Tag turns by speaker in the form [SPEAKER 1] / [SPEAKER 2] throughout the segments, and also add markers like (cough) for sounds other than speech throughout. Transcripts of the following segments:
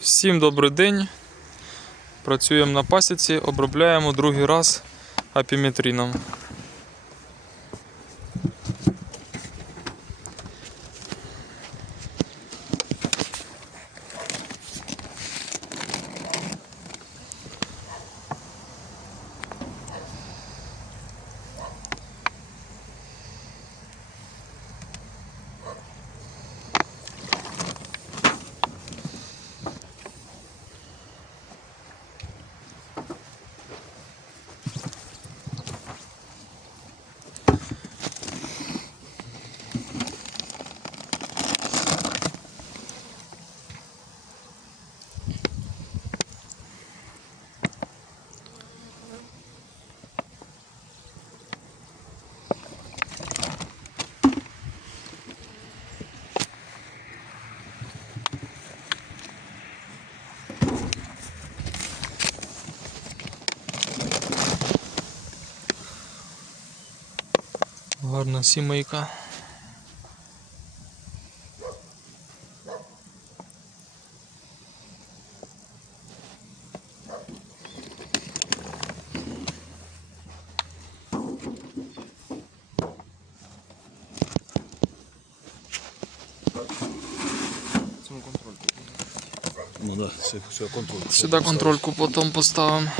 [SPEAKER 1] Всім добрий день. Працюємо на пасіці, обробляємо другий раз апіметріном. Гарна сімейка.
[SPEAKER 2] Ну да, все, все, контроль.
[SPEAKER 1] Сюди контрольку потім поставимо.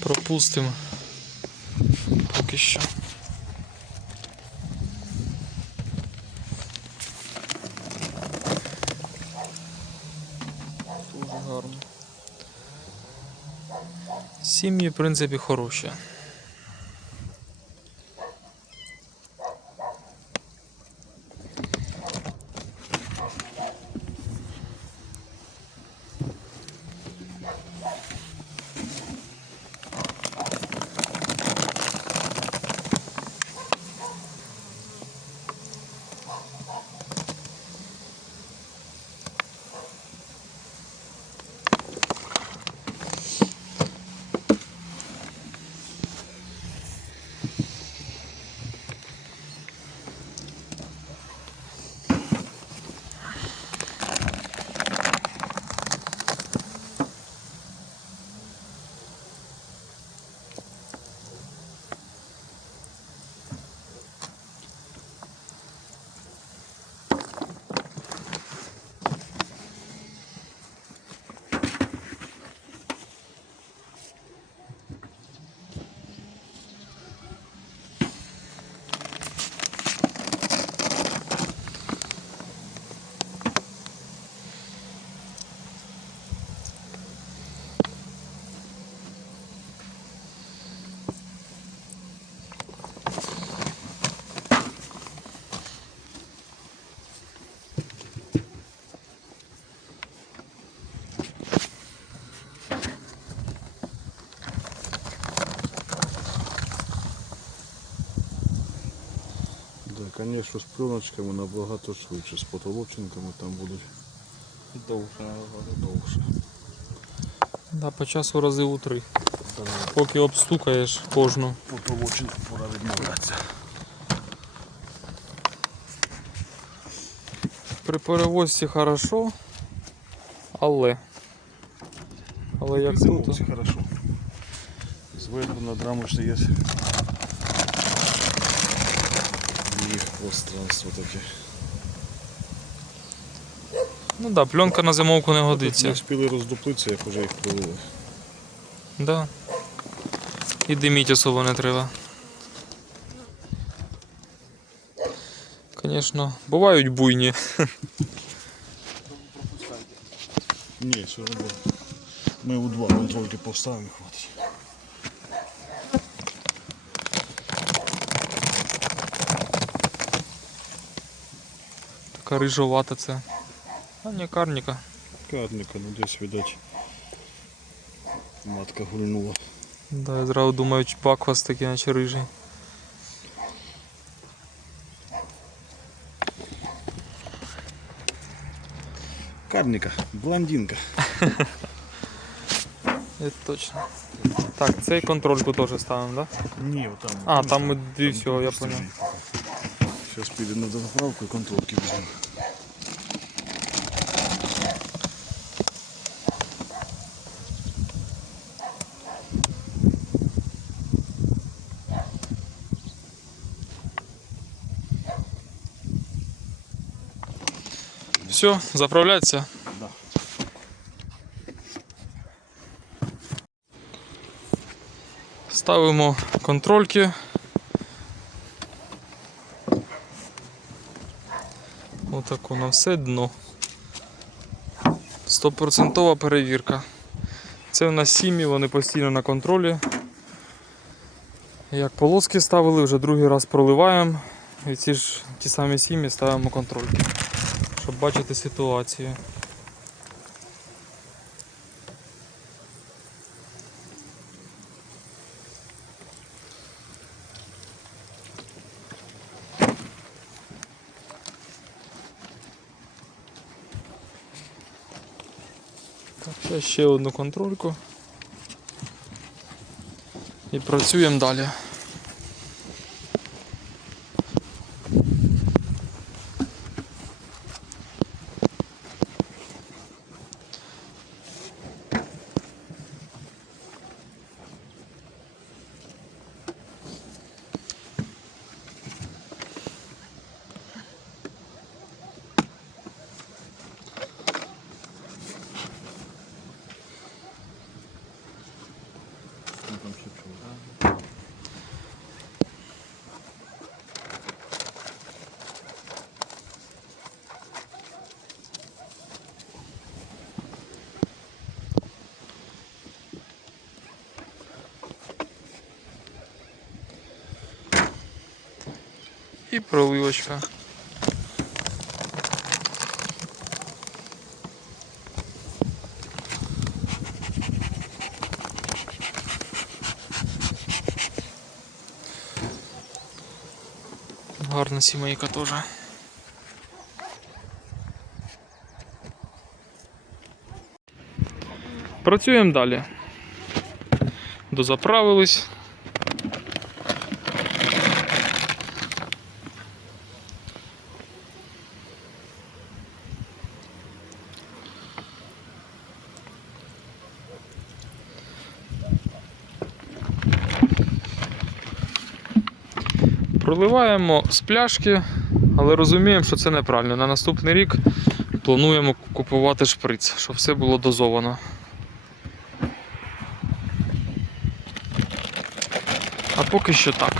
[SPEAKER 1] Пропустимо. Поки що. Сім'ї, в принципі, хороші.
[SPEAKER 2] Конечно, з пленочками набагато швидше, з потолочинками там будуть
[SPEAKER 3] Довше
[SPEAKER 2] довше.
[SPEAKER 1] Да, по часу рази у три.
[SPEAKER 2] Да,
[SPEAKER 1] Поки обстукаєш кожну.
[SPEAKER 2] потолочинку пора відмовлятися.
[SPEAKER 1] При перевозці хорошо, але. Але як.
[SPEAKER 2] Зимовці хорошо. Зверху над рамочною є їх пространство таке.
[SPEAKER 1] Ну да, пленка на зимовку не
[SPEAKER 2] Не
[SPEAKER 1] годиться.
[SPEAKER 2] встигли роздуплитися, як вже їх пролили.
[SPEAKER 1] Да. І диміть особо не треба. Звісно, бувають буйні.
[SPEAKER 2] Ні, все одно. Ми у два контрольки поставимо хватить.
[SPEAKER 1] Така рижовата це. А не карніка.
[SPEAKER 2] Карника, ну десь, видать, матка гульнула.
[SPEAKER 1] Да, я зразу думаю, чи баквас такий, наче рижий.
[SPEAKER 2] Карника, блондинка. (laughs)
[SPEAKER 1] Це точно. Так, цей контрольку теж ставимо, да?
[SPEAKER 2] Ні, там.
[SPEAKER 1] А, там ми дві всього, я
[SPEAKER 2] понял. Сейчас піде на заправки і контролки візьмемо.
[SPEAKER 1] Все,
[SPEAKER 2] заправляється.
[SPEAKER 1] Ставимо контрольки. Отако на все дно. Стопроцентова перевірка. Це в нас сім'ї, вони постійно на контролі. Як полоски ставили, вже другий раз проливаємо. І ці ж ті самі сім'ї ставимо контрольки, щоб бачити ситуацію. Ще одну контрольку. І працюємо далі.
[SPEAKER 2] Ну, там ще чого.
[SPEAKER 1] І проливочка. Гарна сімейка теж. Працюємо далі. Дозаправились. Проливаємо з пляшки, але розуміємо, що це неправильно. На наступний рік плануємо купувати шприц, щоб все було дозовано. А поки що так.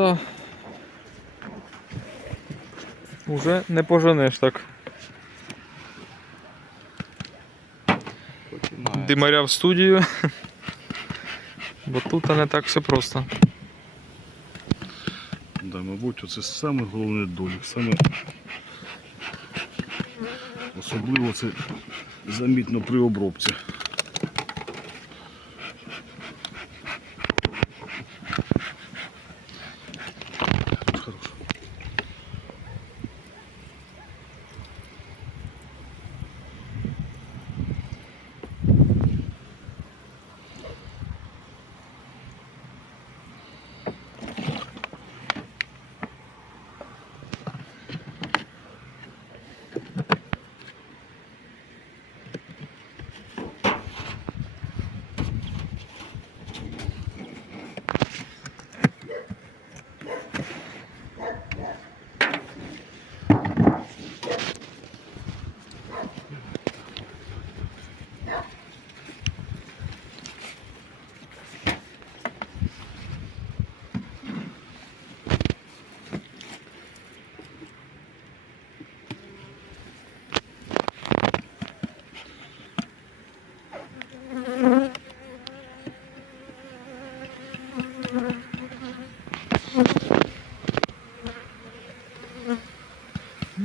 [SPEAKER 1] Да. Уже не поженеш так. Димаря в студію. Бо тут не так все просто.
[SPEAKER 2] Да, мабуть, оце саме головне долік. Саме особливо це замітно при обробці.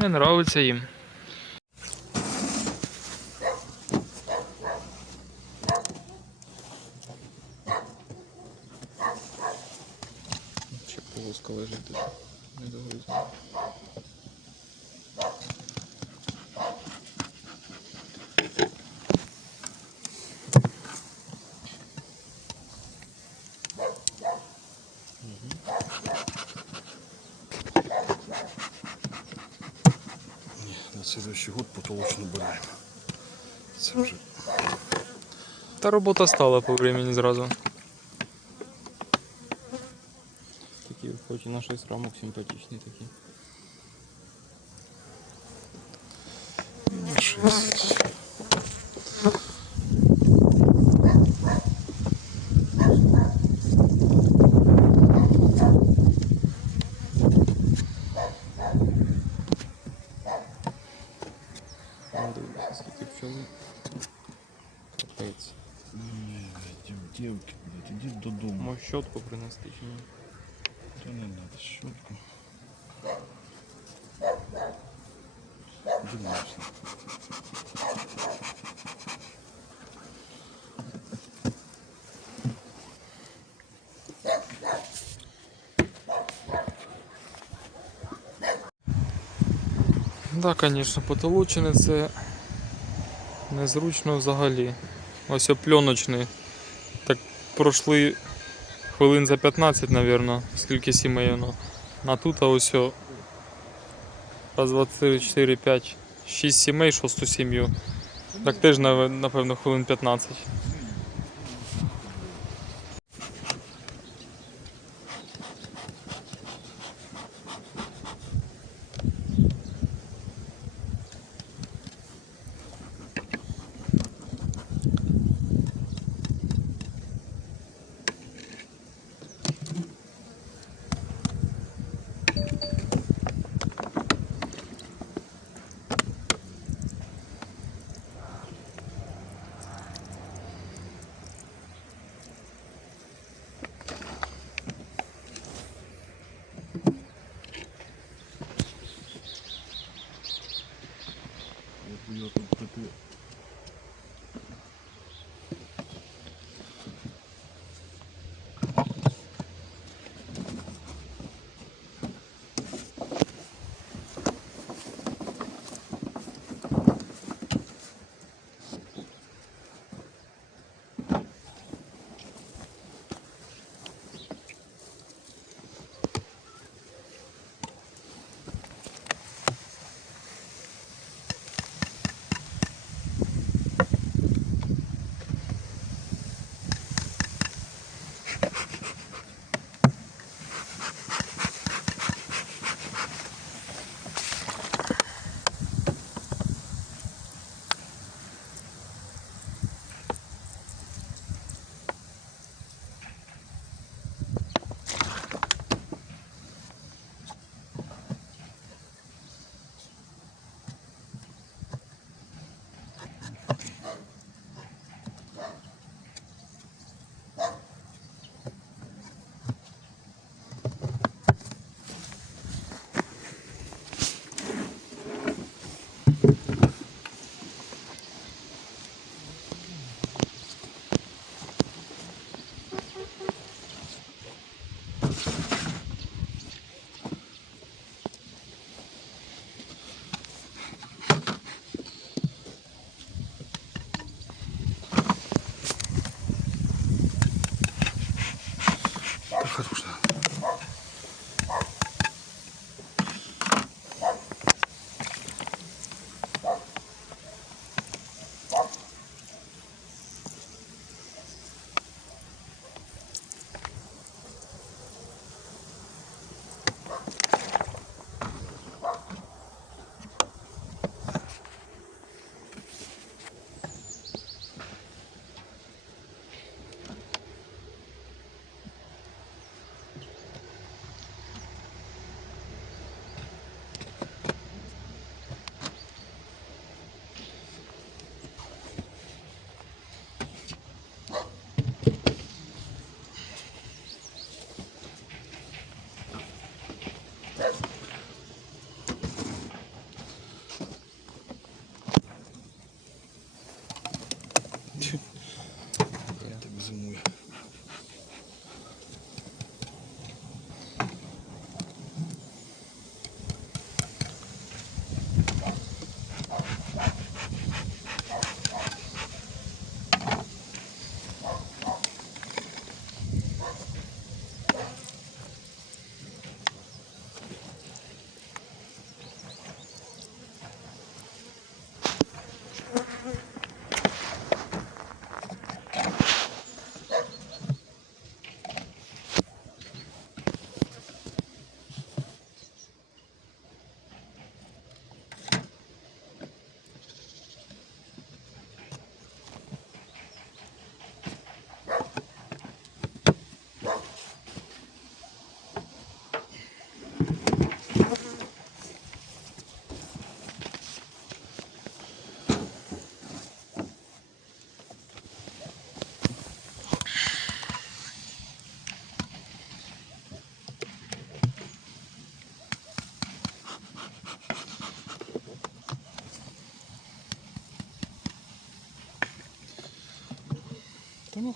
[SPEAKER 1] Не нравиться їм.
[SPEAKER 2] Следующий год потолочно беремо. Це вже
[SPEAKER 1] Та робота стала по времени зразу.
[SPEAKER 3] Такий хоч і на 6 рамок симпатичний такий. Ну, дивіться, скільки пчоли. Капець.
[SPEAKER 2] Ні, блядь, дівки, блядь, ідіть додому.
[SPEAKER 3] Може щотку принести чи ні?
[SPEAKER 2] Та не надо, щотку. Дивимося.
[SPEAKER 1] Так, да, звісно, потолочене це незручно взагалі. Ось опльоночний. Так пройшли хвилин за 15, мабуть, скільки сімей воно. А тут ось раз, два, три, чотири, п'ять, шість сімей, шосту сім'ю. Так теж, напевно, хвилин 15.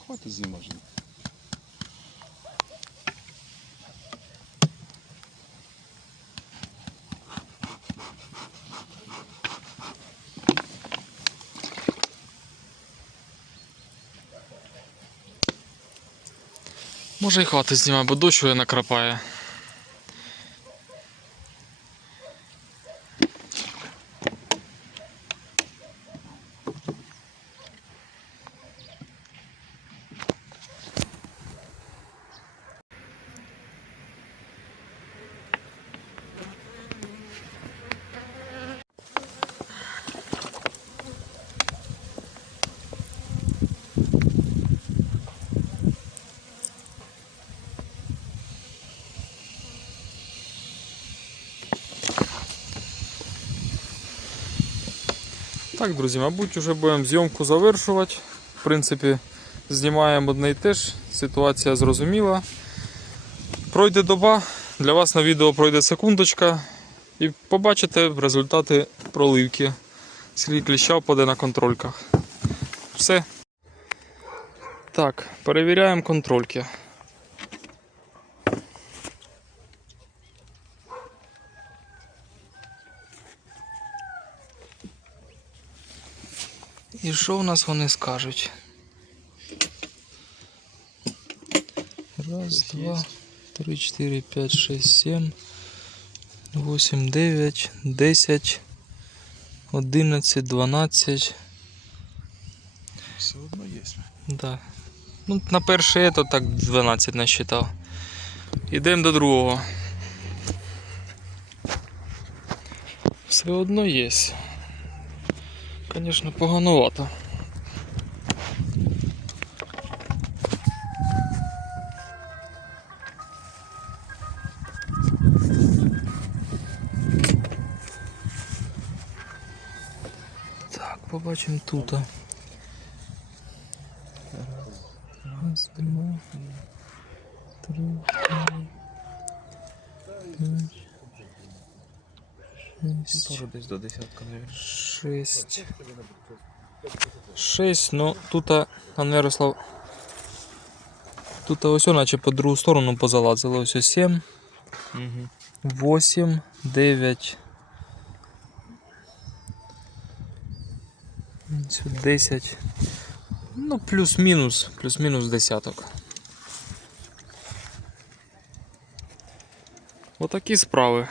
[SPEAKER 2] Хватит знімати.
[SPEAKER 1] Може і хватить знімати, бо дощ накрапає. Так, друзі, мабуть, вже будемо зйомку завершувати. В принципі, знімаємо одне і те ж. Ситуація зрозуміла. Пройде доба, для вас на відео пройде секундочка. І побачите результати проливки. Скільки кліща впаде на контрольках. Все. Так, перевіряємо контрольки. І що в нас вони скажуть? Раз, два, три, чотири, п'ять, шесть, сім, восемь, дев'ять, десять, одинадцять, дванадцять.
[SPEAKER 2] Все одно є.
[SPEAKER 1] Да. Ну, на перше это так 12 насчитав. Ідемо до другого. Все одно є. Звісно, поганувато. Так, побачимо тут. Раз, два, три, п'ять, шесть,
[SPEAKER 3] десь до десятка, наверное.
[SPEAKER 1] шесть. Шесть, ну тут, а, Ярослав, тут ось наче по другу сторону позалазило. Ось сім,
[SPEAKER 3] Угу.
[SPEAKER 1] восім, дев'ять. Сюди 10. Ну, плюс-мінус, плюс-мінус десяток. Отакі справи.